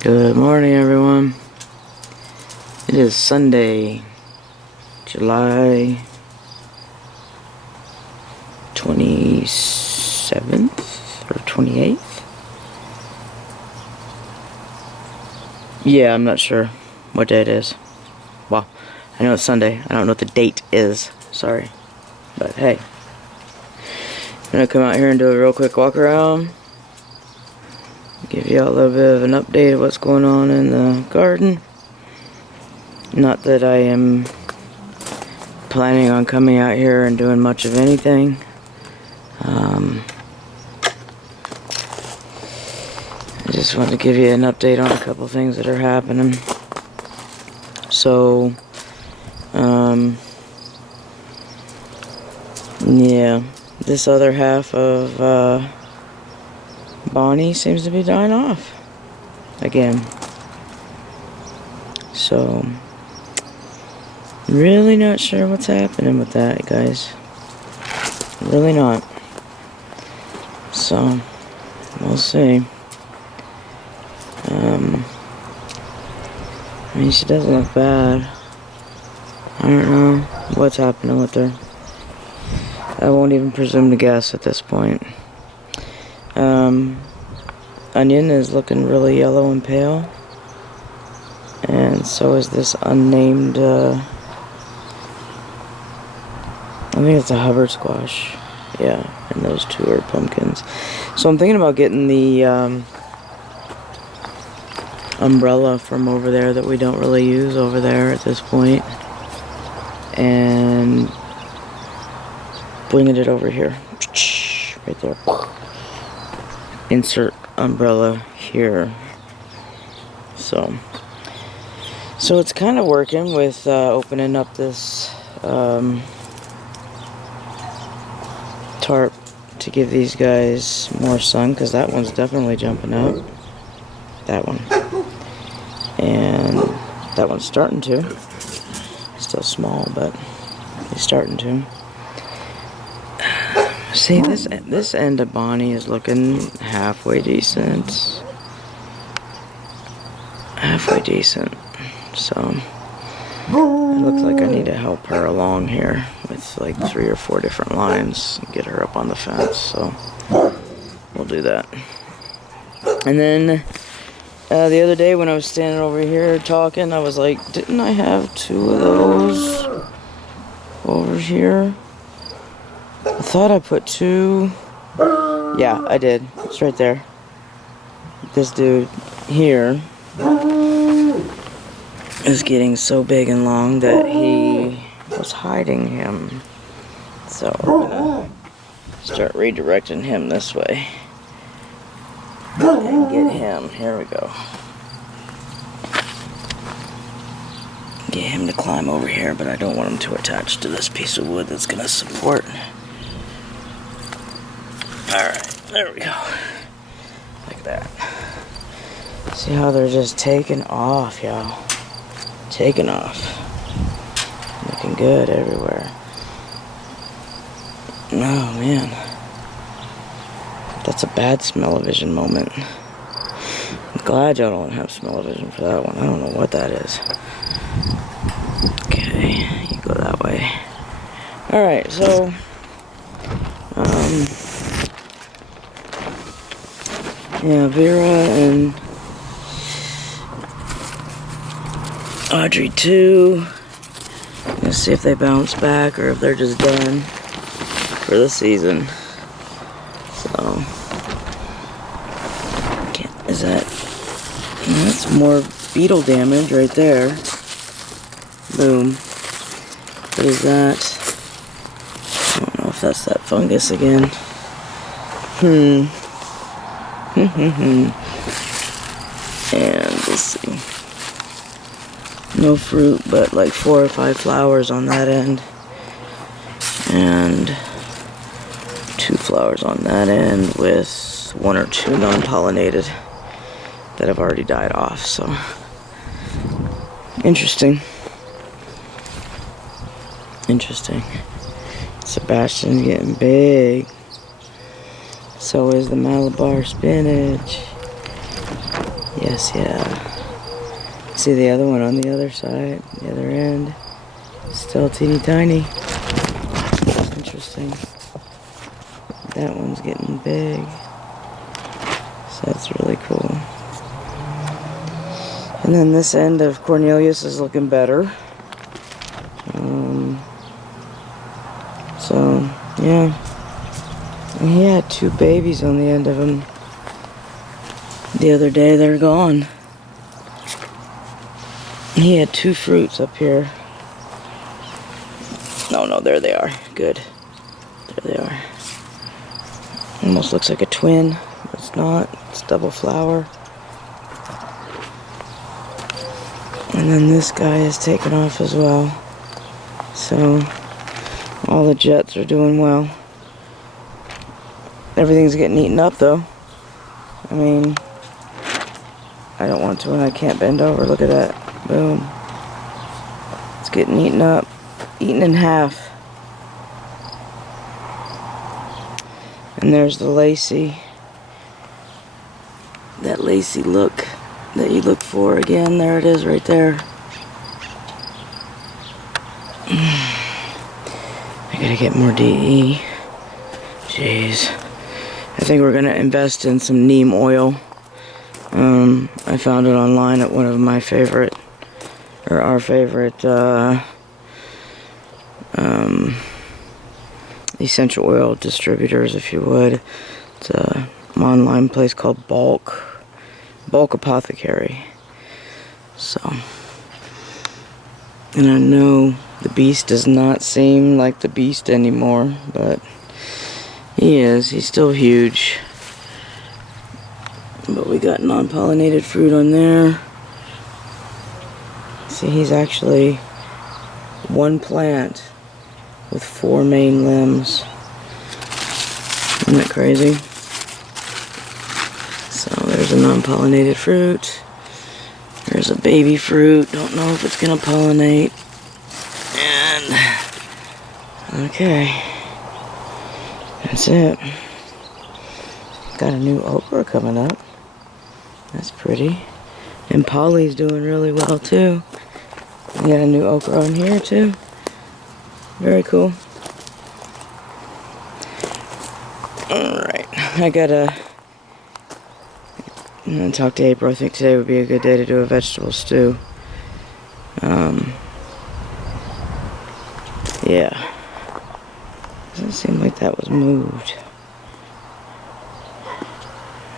Good morning, everyone. It is Sunday, July 27th or 28th. Yeah, I'm not sure what day it is. Well, I know it's Sunday. I don't know what the date is. Sorry. But hey, I'm gonna come out here and do a real quick walk around. Give you all a little bit of an update of what's going on in the garden. Not that I am planning on coming out here and doing much of anything. I just wanted to give you an update on a couple things that are happening. So, yeah, this other half of Bonnie seems to be dying off again. So, really not sure what's happening with that, guys. Really not. So, we'll see. I mean, she doesn't look bad. I don't know what's happening with her. I won't even presume to guess at this point. Onion is looking really yellow and pale. And so is this unnamed, I think it's a Hubbard squash. Yeah, and those two are pumpkins. So I'm thinking about getting the umbrella from over there that we don't really use over there at this point, and bringing it over here. Right there. Insert umbrella here. So it's kind of working with opening up this tarp to give these guys more sun, because that one's definitely jumping out. That one. And that one's starting to. Still small, but he's starting to. See, this end of Bonnie is looking halfway decent. Halfway decent. So, it looks like I need to help her along here with like 3 or 4 different lines and get her up on the fence. So, we'll do that. And then, the other day when I was standing over here talking, I was like, didn't I have 2 of those over here? I thought I put 2. Yeah, I did. It's right there. This dude here is getting so big and long that he was hiding him. So we're gonna start redirecting him this way. And get him. Here we go. Get him to climb over here, but I don't want him to attach to this piece of wood that's gonna support. Alright, there we go. Like that. See how they're just taking off, y'all. Taking off. Looking good everywhere. Oh, man. That's a bad smell-o-vision moment. I'm glad y'all don't have smell-o-vision for that one. I don't know what that is. Okay, you go that way. Alright, so... yeah, Vera and Audrey too. Let's see if they bounce back or if they're just done for the season. So, is that? That's more beetle damage right there. Boom. What is that? I don't know if that's that fungus again. And let's see. No fruit, but like 4 or 5 flowers on that end. And 2 flowers on that end with 1 or 2 non-pollinated that have already died off. So, interesting. Interesting. Sebastian's getting big. So is the Malabar spinach. Yes, yeah. See the other one on the other side, the other end. Still teeny tiny. That's interesting. That one's getting big. So that's really cool. And then this end of Cornelius is looking better. So, yeah. And he had 2 babies on the end of him. The other day, they're gone. He had 2 fruits up here. No, there they are. Good. There they are. Almost looks like a twin, but it's not. It's double flower. And then this guy is taken off as well. So, all the jets are doing well. Everything's getting eaten up though. I mean, I don't want to and I can't bend over. Look at that. Boom. It's getting eaten up. Eaten in half. And there's the lacy. That lacy look that you look for again. There it is right there. I gotta get more DE. Jeez. I think we're gonna invest in some neem oil. I found it online at one of my favorite, or our favorite, essential oil distributors, if you would. It's an online place called Bulk Apothecary. So, and I know the beast does not seem like the beast anymore, but he is. He's still huge. But we got non-pollinated fruit on there. See, he's actually one plant with 4 main limbs. Isn't that crazy? So there's a non-pollinated fruit. There's a baby fruit. Don't know if it's gonna pollinate. And okay, that's it. Got a new okra coming up. That's pretty. And Polly's doing really well too. We got a new okra on here too. Very cool. Alright, I'm gonna talk to April. I think today would be a good day to do a vegetable stew. Yeah. Doesn't seem like that was moved.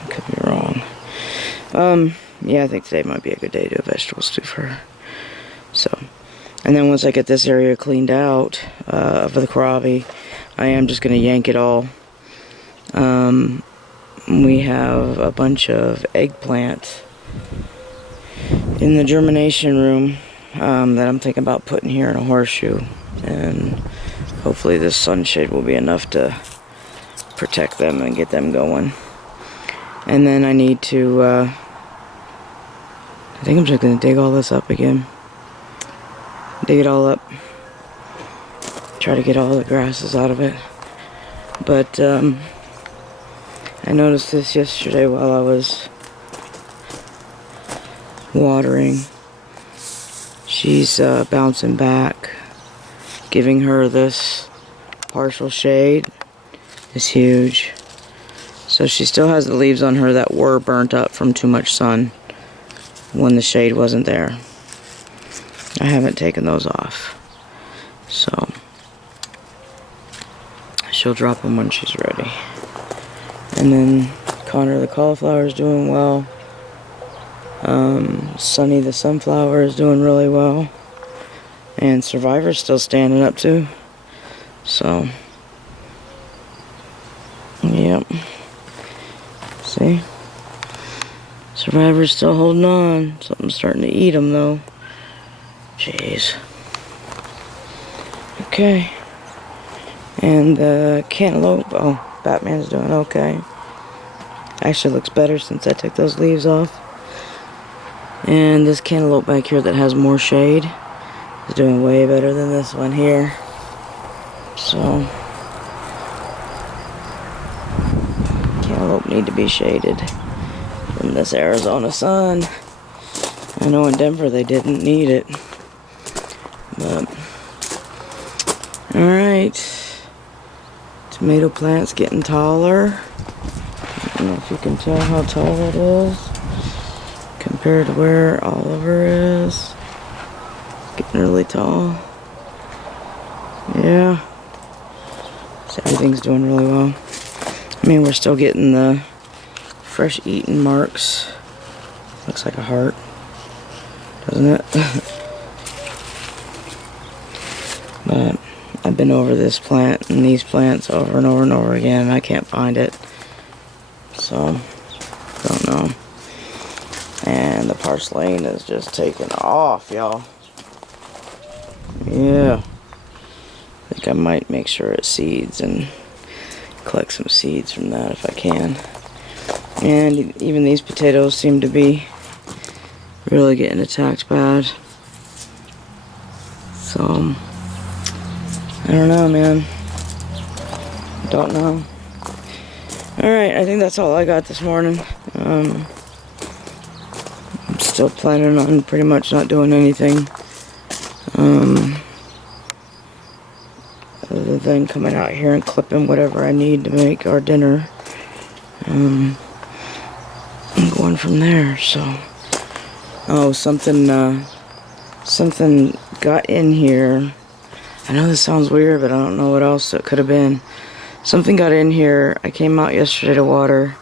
I could be wrong. Yeah, I think today might be a good day to do a vegetable stew for her. So, and then once I get this area cleaned out of the kohlrabi, I am just going to yank it all. We have a bunch of eggplant in the germination room that I'm thinking about putting here in a horseshoe. And hopefully this sunshade will be enough to protect them and get them going. And then I need to, I think I'm just going to dig all this up again. Dig it all up. Try to get all the grasses out of it. But, I noticed this yesterday while I was watering. She's bouncing back. Giving her this partial shade is huge. So she still has the leaves on her that were burnt up from too much sun when the shade wasn't there. I haven't taken those off. So she'll drop them when she's ready. And then Connor the cauliflower is doing well. Sunny the sunflower is doing really well. And Survivor's still standing up too. So, yep. See? Survivor's still holding on. Something's starting to eat them though. Jeez. Okay. And the cantaloupe, oh, Batman's doing okay. Actually looks better since I took those leaves off. And this cantaloupe back here that has more shade is doing way better than this one here. So, cantaloupe need to be shaded. from this Arizona sun. I know in Denver they didn't need it. But, alright. Tomato plant's getting taller. I don't know if you can tell how tall it is compared to where Oliver is. Getting really tall. Yeah. So everything's doing really well. I mean, we're still getting the fresh eaten marks. Looks like a heart, doesn't it? But I've been over this plant and these plants over and over and over again, and I can't find it. So, don't know. And the parslane is just taking off, y'all. Yeah. I think I might make sure it seeds and collect some seeds from that if I can. And even these potatoes seem to be really getting attacked bad. So, I don't know, man. Don't know. Alright, I think that's all I got this morning. I'm still planning on pretty much not doing anything. Other than coming out here and clipping whatever I need to make our dinner. And going from there, so. Oh, something got in here. I know this sounds weird, but I don't know what else it could have been. Something got in here. I came out yesterday to water,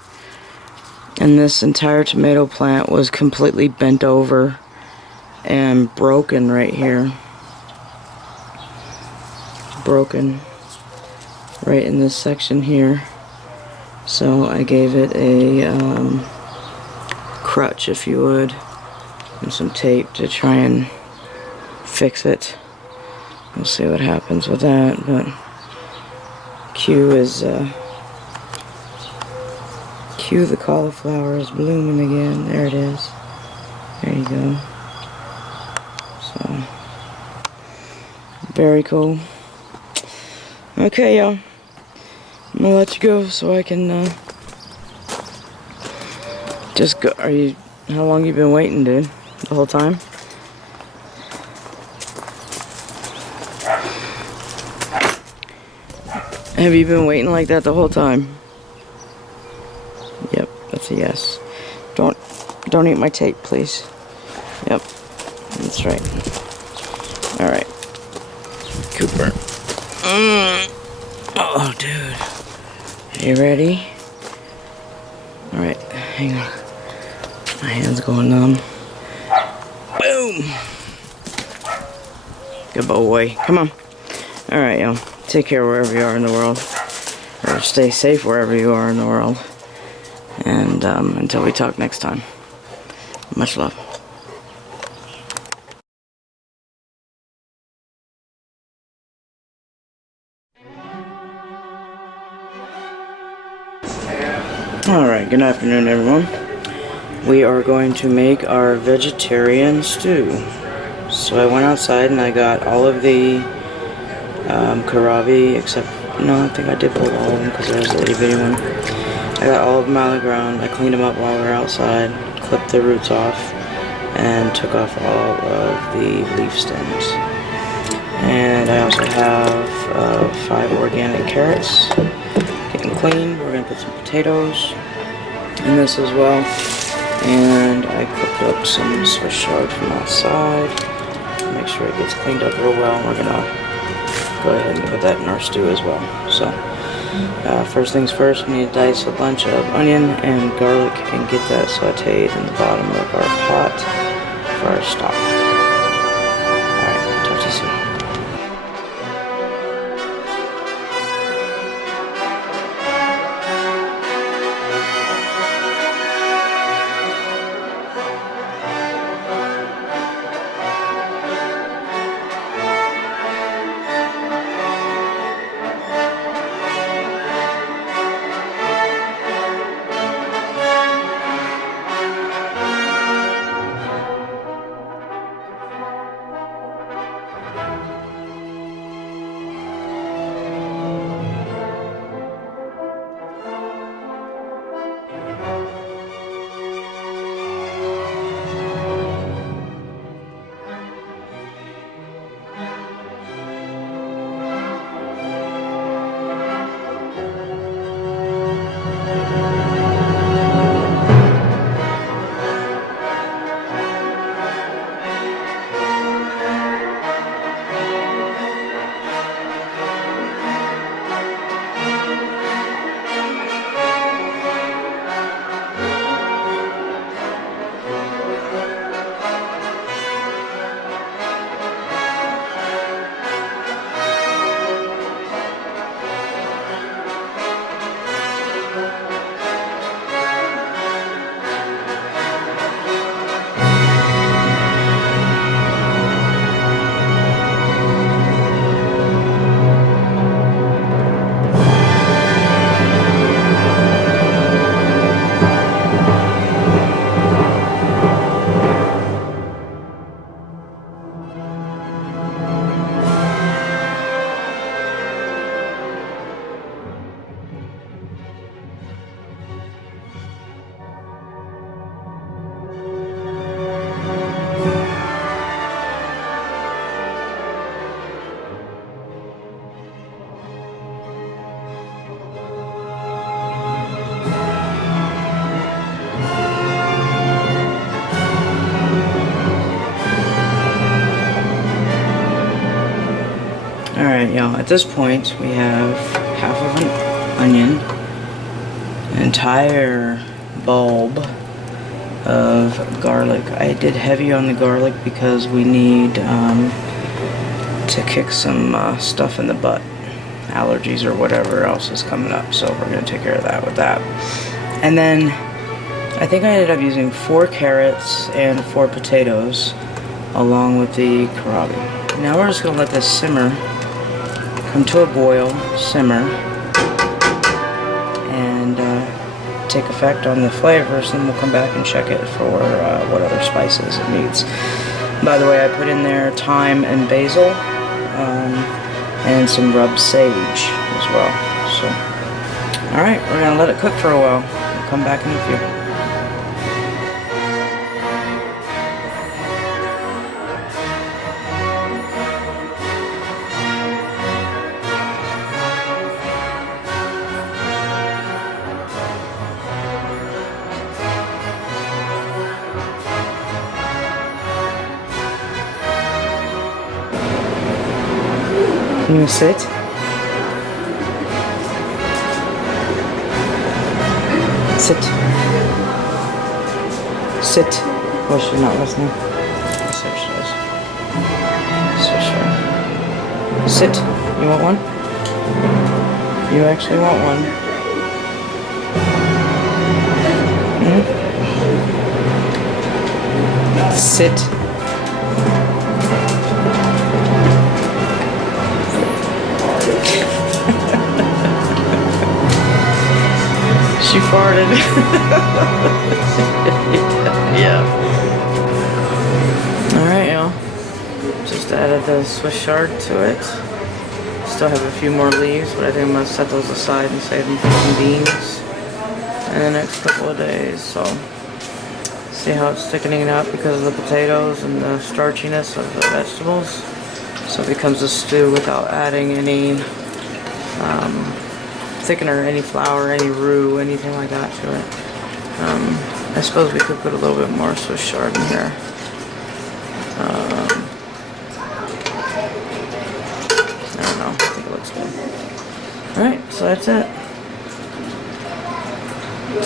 and this entire tomato plant was completely bent over and broken right here. Broken right in this section here. So I gave it a crutch, if you would, and some tape to try and fix it. We'll see what happens with that, but Q the cauliflower is blooming again. There it is. There you go. So, very cool. Okay, y'all. I'm gonna let you go so I can just go. How long you been waiting, dude? The whole time? Have you been waiting like that the whole time? Yep, that's a yes. Don't eat my tape, please. Yep, that's right. All right, Cooper. Oh, dude. Are you ready? All right, hang on. My hand's going numb. Boom. Good boy. Come on. All right, y'all. Take care wherever you are in the world, or stay safe wherever you are in the world. And until we talk next time, much love. Alright, good afternoon, everyone. We are going to make our vegetarian stew. So I went outside and I got all of the kohlrabi, except, no, I think I did pull all of them because there was a little bitty one. I got all of them out of the ground. I cleaned them up while we were outside, clipped the roots off, and took off all of the leaf stems. And I also have 5 organic carrots, getting clean. We're going to put some potatoes in this as well. And I cooked up some Swiss chard from outside. Make sure it gets cleaned up real well. We're going to go ahead and put that in our stew as well. So, first things first, we need to dice a bunch of onion and garlic and get that sauteed in the bottom of our pot for our stock. Alright, talk to you soon. Yeah, at this point we have half of an onion, an entire bulb of garlic. I did heavy on the garlic because we need to kick some stuff in the butt, allergies or whatever else is coming up, so we're going to take care of that with that. And then I think I ended up using 4 carrots and 4 potatoes along with the karabi. Now we're just going to let this simmer, come to a boil, simmer, and take effect on the flavors, and we'll come back and check it for what other spices it needs. By the way, I put in there thyme and basil, and some rubbed sage as well. So, alright, we're going to let it cook for a while. We'll come back in a few. Can you sit? Sit. Sit. Oh, she's not listening. Yes, there she is. So sure. Sit. You want one? You actually want one? Sit. She farted. Yeah. Alright, y'all. Just added the Swiss chard to it. Still have a few more leaves, but I think I'm going to set those aside and save them for some beans in the next couple of days. So, see how it's thickening up because of the potatoes and the starchiness of the vegetables. So it becomes a stew without adding any thickener, any flour, any roux, anything like that to it. I suppose we could put a little bit more Swiss chard in here. I don't know, I think it looks good. Alright, so that's it.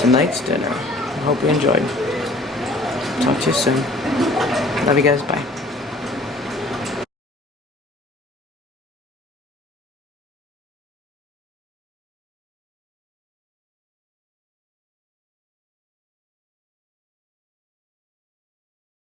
Tonight's dinner. I hope you enjoyed. Talk to you soon. Love you guys, bye.